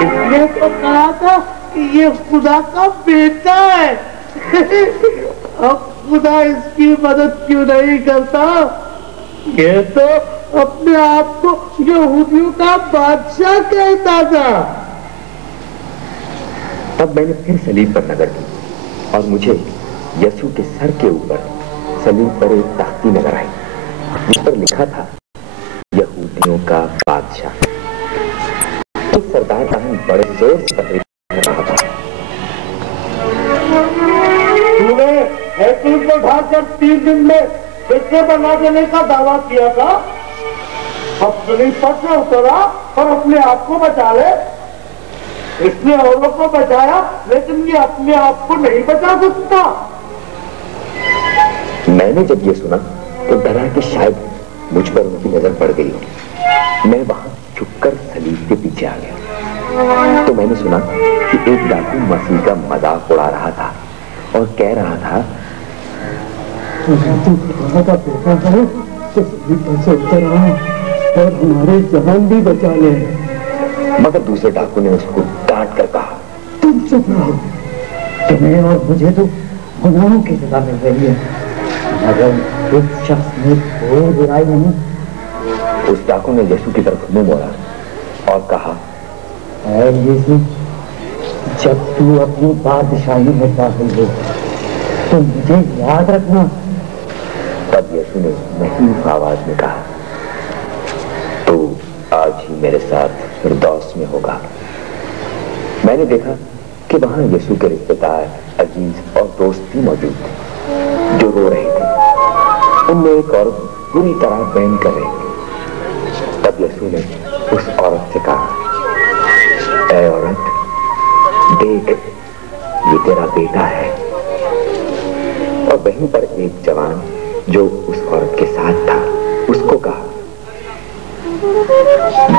اس نے تو کہا تھا کہ یہ خدا کا بیٹا ہے. اب خدا اس کی مدد کیوں نہیں کرتا؟ یہ تو اپنے آپ کو یہودیوں کا بادشاہ کہتا تھا. تب میں نے پھر صلیب پر نظر کی اور مجھے یسوع کے سر کے اوپر صلیب پر ایک تختی نظر آئی جس پر لکھا تھا یہودیوں کا بادشاہ. ایک سردار کہاں بڑے زور سے تقریر کر رہا تھا. تو نے ہیکل کو ڈھا کر 3 دن میں پھر بنا دینے کا دعویٰ کیا تھا. اب صلیب پر سے اترا اور اپنے آپ کو بچا لے. اس نے اوروں کو بچایا لیکن یہ اپنے آپ کو نہیں بچا سکتا. میں نے جب یہ سنا تو ڈرا کہ شاید مجھ پر ان کی نظر پڑ گئی. میں وہاں چھپ کر صلیب کے پیچھے آ گیا تو میں نے سنا کہ ایک ڈاکو مسیح کا مذاق اڑا رہا تھا اور کہہ رہا تھا اور ہمارے جان بھی بچا لے. مگر دوسرے ڈاکو نے اس کو ڈانٹ کر کہا تم چپ رہو. تمہیں اور مجھے تو گناہوں کی سزا مل رہی ہے مگر اس شخص میں کوئی برائی نہیں. اس ڈاکو نے یسوع کی طرف منہ موڑا اور کہا اے یسوع جب تو اپنی بادشاہی میں داخل ہو تو مجھے یاد رکھنا. تب یسوع نے محیف آواز میں کہا تو آج ہی میرے ساتھ فردوس میں ہوگا. میں نے دیکھا کہ وہاں یسوع کے رشتے دار عزیز اور دوست بھی موجود تھے جو رو رہے تھے. ان میں ایک عورت پوری طرح بہن کر رہی تھی. تب یسوع نے اس عورت سے کہا اے عورت دیکھ یہ تیرا بیٹا ہے. اور وہیں پر ایک جوان جو اس عورت کے ساتھ تھا اس کو کہا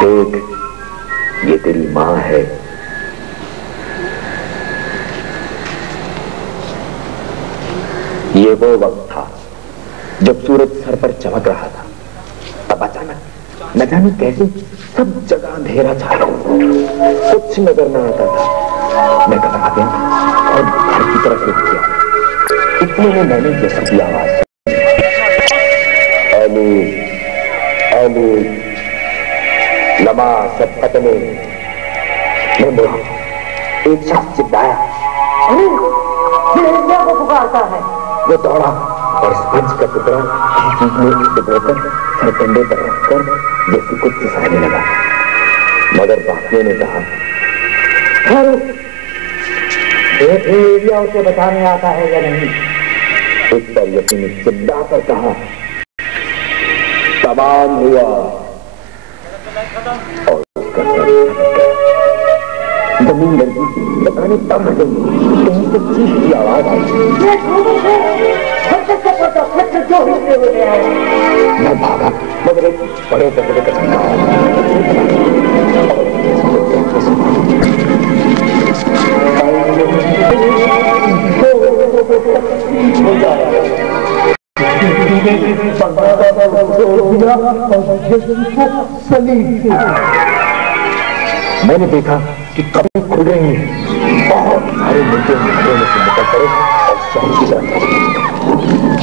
دیکھ یہ تیری ماں ہے. یہ وہ وقت تھا جب سورج سر پر چمک رہا تھا. تب اچانک نہ جانے کیسے سب جگہ اندھیرا چھایا. کچھ نظر نہ آتا تھا. میں گھبرا گیا اور گھر کی طرف رک گیا. اتنے میں نے یسوع کی آواز سنی ایلی ایلی لما سبقتنی. میں مڑا. ایک شخص چلایا یہ کو پکارتا ہے. وہ دوڑا اور اسپنج کا ٹکڑا کسی چیز میں ڈبو کر سر کنڈے پر رکھ کر جیسے کچھ چسانے لگا. مگر باقیوں نے کہا اسے بچانے آتا ہے یا نہیں. اس پر یسوع نے چلا کر کہا تمام ہوا. اور اس کا سر زمین لرزی. پتہ نہیں تب کہیں سے چیخ کی آواز آئی. میں بھاگا مگر ایک بڑے کپڑے کا سنگا میں نے دیکھا کہ کبھی کھل رہے ہیں. بہت سارے مردے گھروں میں سے نکل پڑے اور شہر کی طرف.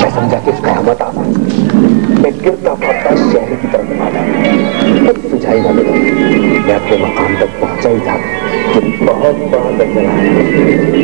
میں سمجھا کہ قیامت آ گئی. میں گرتا پھرتا شہر کی طرف بھاگا. کچھ سجائی نہ ملا. میں اپنے مقام تک پہنچا ہی تھا کہ بہت بڑا زلزلہ آیا.